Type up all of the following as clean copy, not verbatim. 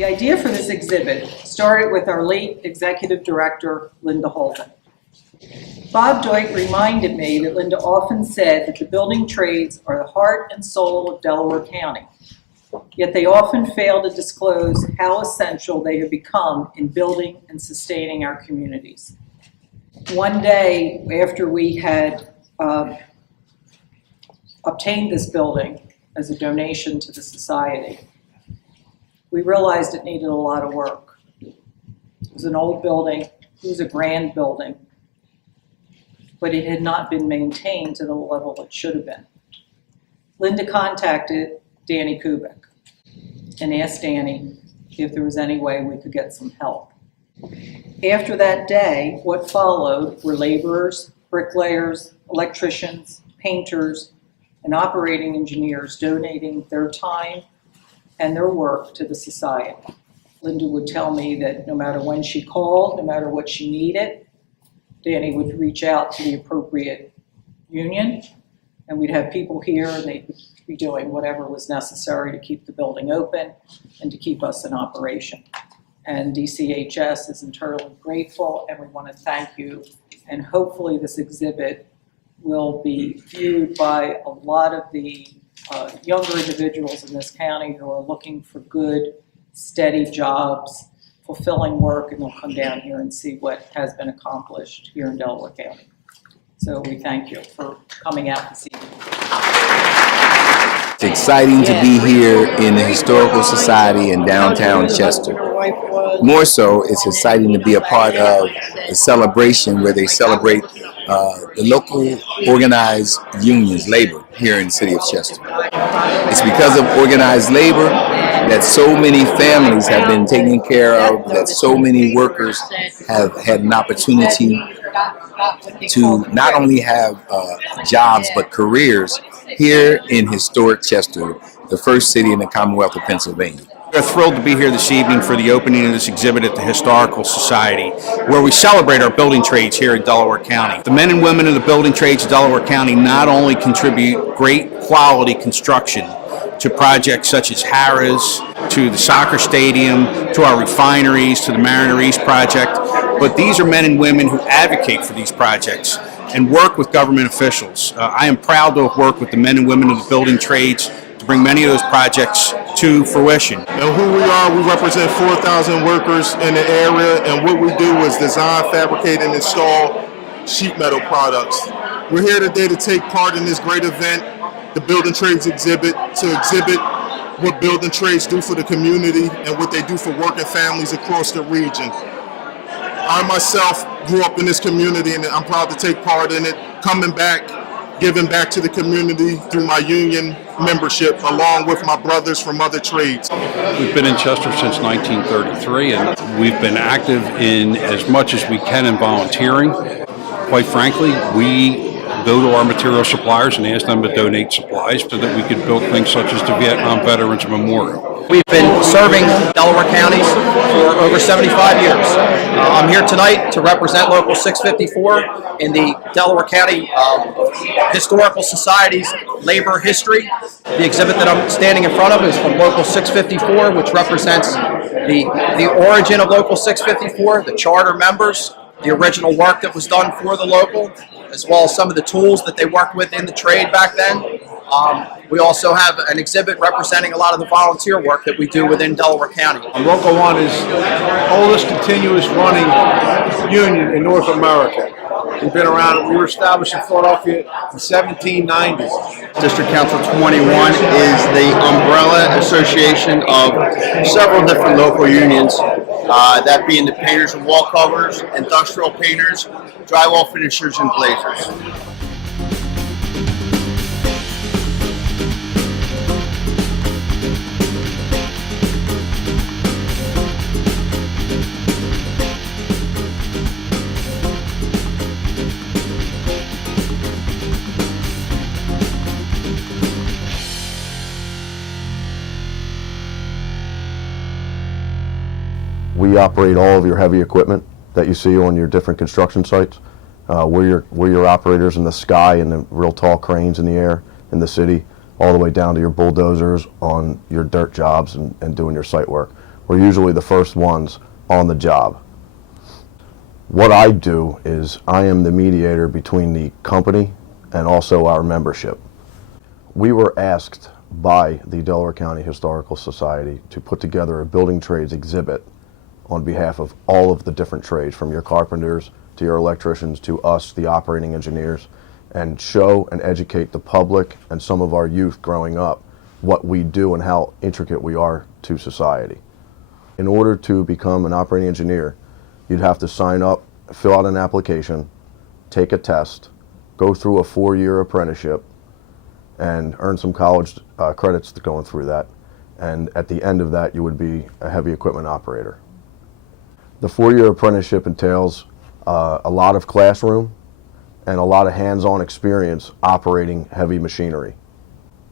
The idea for this exhibit started with our late executive director, Linda Holden. Bob Deutsch reminded me that Linda often said that the building trades are the heart and soul of Delaware County, yet they often fail to disclose how essential they have become in building and sustaining our communities. One day after we had obtained this building as a donation to the society, we realized it needed a lot of work. It was an old building, it was a grand building, but it had not been maintained to the level it should have been. Linda contacted Danny Kubik and asked Danny if there was any way we could get some help. After that day, what followed were laborers, bricklayers, electricians, painters, and operating engineers donating their time and their work to the society. Linda would tell me that no matter when she called, no matter what she needed, Danny would reach out to the appropriate union, and we'd have people here and they'd be doing whatever was necessary to keep the building open and to keep us in operation. And DCHS is eternally grateful, and we want to thank you. And hopefully this exhibit will be viewed by a lot of the younger individuals in this county who are looking for good, steady jobs, fulfilling work, and they'll come down here and see what has been accomplished here in Delaware County. So we thank you for coming out this evening. It's exciting to be here in the Historical Society in downtown Chester. More so, it's exciting to be a part of a celebration where they celebrate the local organized unions, labor, here in the city of Chester. It's because of organized labor that so many families have been taken care of, that so many workers have had an opportunity to not only have jobs but careers here in historic Chester, the first city in the Commonwealth of Pennsylvania. We're thrilled to be here this evening for the opening of this exhibit at the Historical Society, where we celebrate our building trades here in Delaware County. The men and women of the building trades of Delaware County not only contribute great quality construction to projects such as Harrah's, to the soccer stadium, to our refineries, to the Mariner East project, but these are men and women who advocate for these projects and work with government officials. I am proud to have worked with the men and women of the building trades to bring many of those projects to fruition. And who we are, we represent 4,000 workers in the area, and what we do is design, fabricate, and install sheet metal products. We're here today to take part in this great event, the Building Trades exhibit, to exhibit what building trades do for the community and what they do for working families across the region. I myself grew up in this community, and I'm proud to take part in it, coming back, giving back to the community through my union membership, along with my brothers from other trades. We've been in Chester since 1933, and we've been active in as much as we can in volunteering. Quite frankly, we go to our material suppliers and ask them to donate supplies so that we could build things such as the Vietnam Veterans Memorial. We've been serving Delaware counties for over 75 years. I'm here tonight to represent Local 654 in the Delaware County Historical Society's labor history. The exhibit that I'm standing in front of is from Local 654, which represents the origin of Local 654, the charter members, the original work that was done for the local, as well as some of the tools that they worked with in the trade back then. We also have an exhibit representing a lot of the volunteer work that we do within Delaware County. Local 1 is the oldest continuous running union in North America. We've been around, we were established in Philadelphia in 1790. District Council 21 is the umbrella association of several different local unions, that being the painters and wall covers, industrial painters, drywall finishers, and glazers. We operate all of your heavy equipment that you see on your different construction sites. We're your operators in the sky and the real tall cranes in the air in the city, all the way down to your bulldozers on your dirt jobs and doing your site work. we're usually the first ones on the job. What I do is I am the mediator between the company and also our membership. We were asked by the Delaware County Historical Society to put together a building trades exhibit on behalf of all of the different trades, from your carpenters to your electricians to us, the operating engineers, and show and educate the public and some of our youth growing up what we do and how intricate we are to society. In order to become an operating engineer, you'd have to sign up, fill out an application, take a test, go through a 4-year apprenticeship, and earn some college credits going through that. And at the end of that, you would be a heavy equipment operator. The 4-year apprenticeship entails a lot of classroom and a lot of hands-on experience operating heavy machinery.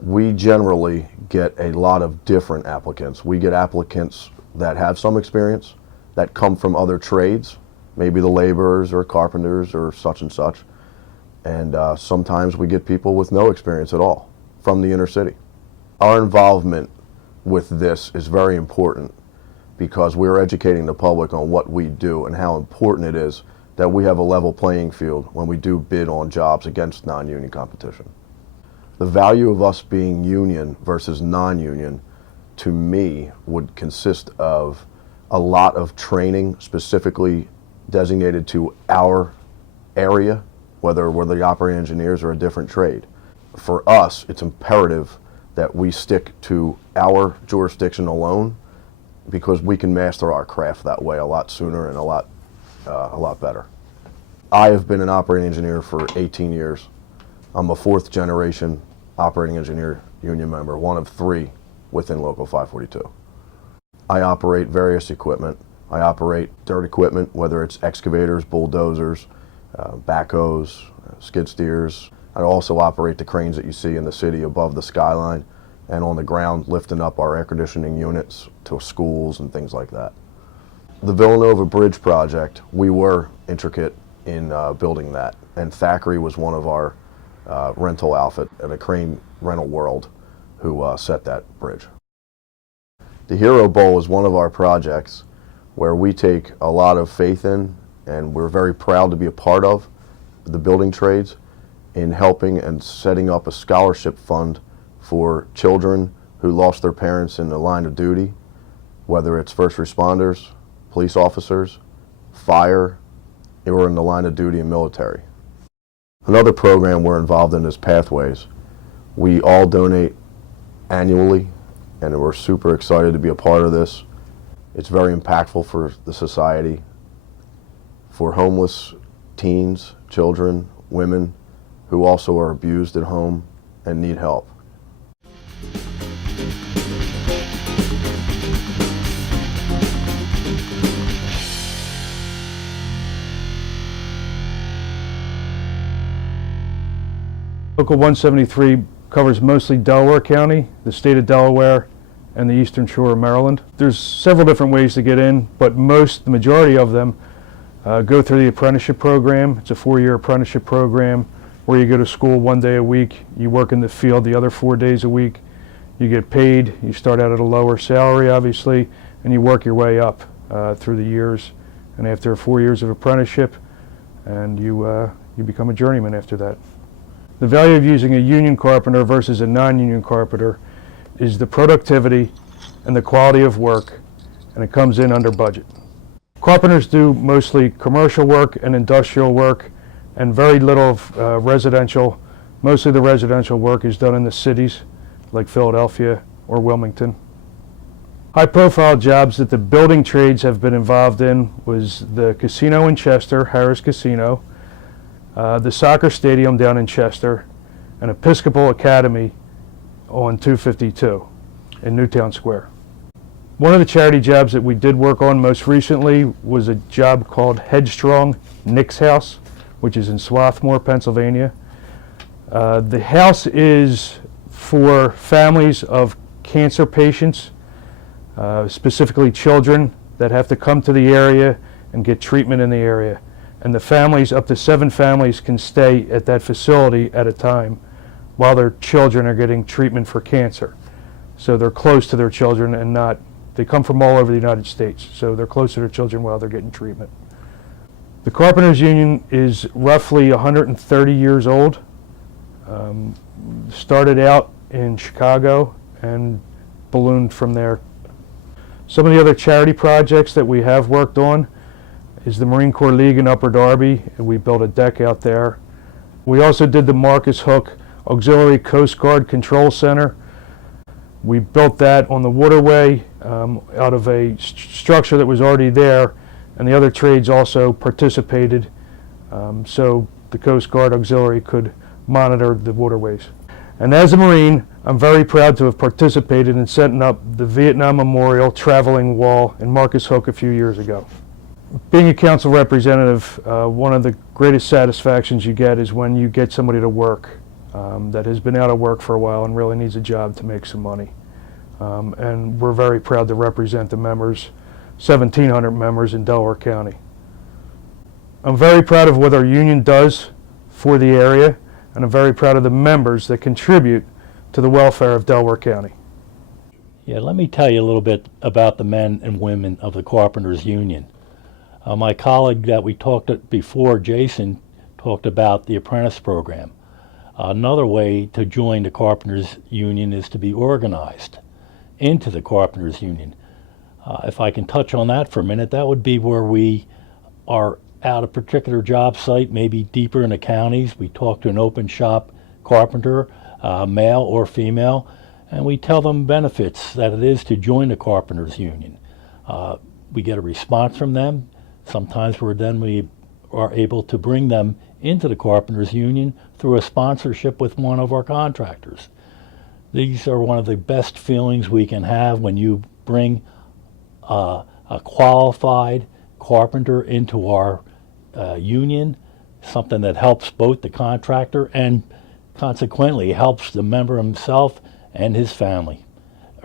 We generally get a lot of different applicants. We get applicants that have some experience, that come from other trades, maybe the laborers or carpenters or such and such. And sometimes we get people with no experience at all from the inner city. Our involvement with this is very important because we're educating the public on what we do and how important it is that we have a level playing field when we do bid on jobs against non-union competition. The value of us being union versus non-union, to me, would consist of a lot of training specifically designated to our area, whether we're the operating engineers or a different trade. For us, it's imperative that we stick to our jurisdiction alone because we can master our craft that way a lot sooner and a lot better. I have been an operating engineer for 18 years. I'm a 4th generation operating engineer union member, one of 3 within Local 542. I operate various equipment. I operate dirt equipment, whether it's excavators, bulldozers, backhoes, skid steers. I also operate the cranes that you see in the city above the skyline and on the ground, lifting up our air conditioning units to schools and things like that. The Villanova Bridge project, we were intricate in building that, and Thackeray was one of our rental outfit at a crane rental world who set that bridge. The Hero Bowl is one of our projects where we take a lot of faith in, and we're very proud to be a part of the building trades in helping and setting up a scholarship fund for children who lost their parents in the line of duty, whether it's first responders, police officers, fire, or in the line of duty and military. Another program we're involved in is Pathways. We all donate annually, and we're super excited to be a part of this. It's very impactful for the society, for homeless teens, children, women who also are abused at home and need help. Local 173 covers mostly Delaware County, the state of Delaware, and the eastern shore of Maryland. There's several different ways to get in, but the majority of them go through the apprenticeship program. It's a 4-year apprenticeship program where you go to school 1 day a week, you work in the field the other 4 days a week, you get paid, you start out at a lower salary obviously, and you work your way up through the years. And after 4 years of apprenticeship, and you become a journeyman after that. The value of using a union carpenter versus a non-union carpenter is the productivity and the quality of work, and it comes in under budget. Carpenters do mostly commercial work and industrial work and very little of residential. Mostly the residential work is done in the cities like Philadelphia or Wilmington. High-profile jobs that the building trades have been involved in was the casino in Chester, Harris Casino, the soccer stadium down in Chester, and Episcopal Academy on 252 in Newtown Square. One of the charity jobs that we did work on most recently was a job called Headstrong Nick's House, which is in Swarthmore, Pennsylvania. The house is for families of cancer patients, specifically children that have to come to the area and get treatment in the area. And the families, up to 7 families, can stay at that facility at a time while their children are getting treatment for cancer. So they're close to their children and not They come from all over the United States, so they're close to their children while they're getting treatment. The Carpenters Union is roughly 130 years old. Started out in Chicago and ballooned from there. Some of the other charity projects that we have worked on is the Marine Corps League in Upper Darby, and we built a deck out there. We also did the Marcus Hook Auxiliary Coast Guard Control Center. We built that on the waterway out of a structure that was already there, and the other trades also participated, so the Coast Guard Auxiliary could monitor the waterways. And as a Marine, I'm very proud to have participated in setting up the Vietnam Memorial Traveling Wall in Marcus Hook a few years ago. Being a council representative, one of the greatest satisfactions you get is when you get somebody to work that has been out of work for a while and really needs a job to make some money. And we're very proud to represent the members, 1,700 members in Delaware County. I'm very proud of what our union does for the area, and I'm very proud of the members that contribute to the welfare of Delaware County. Yeah, let me tell you a little bit about the men and women of the Carpenters Union. My colleague that we talked to before, Jason, talked about the apprentice program. Another way to join the Carpenters Union is to be organized into the Carpenters Union. If I can touch on that for a minute, that would be where we are at a particular job site, maybe deeper in the counties. We talk to an open shop carpenter, male or female, and we tell them benefits that it is to join the Carpenters Union. We get a response from them. Sometimes we are able to bring them into the Carpenters Union through a sponsorship with one of our contractors. These are one of the best feelings we can have when you bring a qualified carpenter into our union, something that helps both the contractor and consequently helps the member himself and his family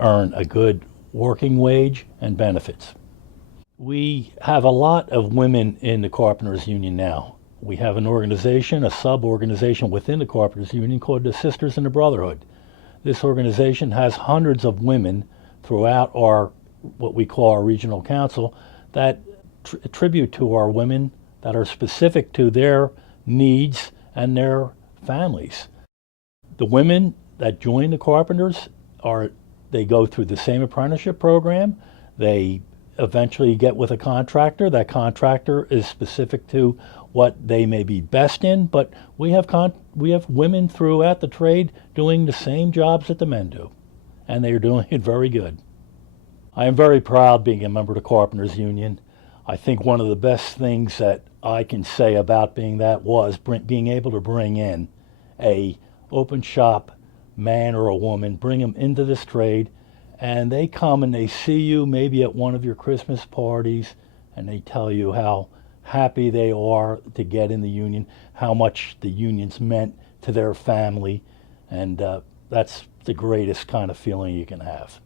earn a good working wage and benefits. We have a lot of women in the Carpenters Union now. We have an organization, a sub-organization within the Carpenters Union called the Sisters in the Brotherhood. This organization has hundreds of women throughout our, what we call our regional council, that attribute to our women that are specific to their needs and their families. The women that join the Carpenters they go through the same apprenticeship program. They eventually get with a contractor. That contractor is specific to what they may be best in, but we have women throughout the trade doing the same jobs that the men do, and they are doing it very good. I am very proud being a member of the Carpenters Union. I think one of the best things that I can say about being that was being able to bring in a open shop man or a woman, bring them into this trade, and they come and they see you maybe at one of your Christmas parties, and they tell you how happy they are to get in the union, how much the union's meant to their family, and that's the greatest kind of feeling you can have.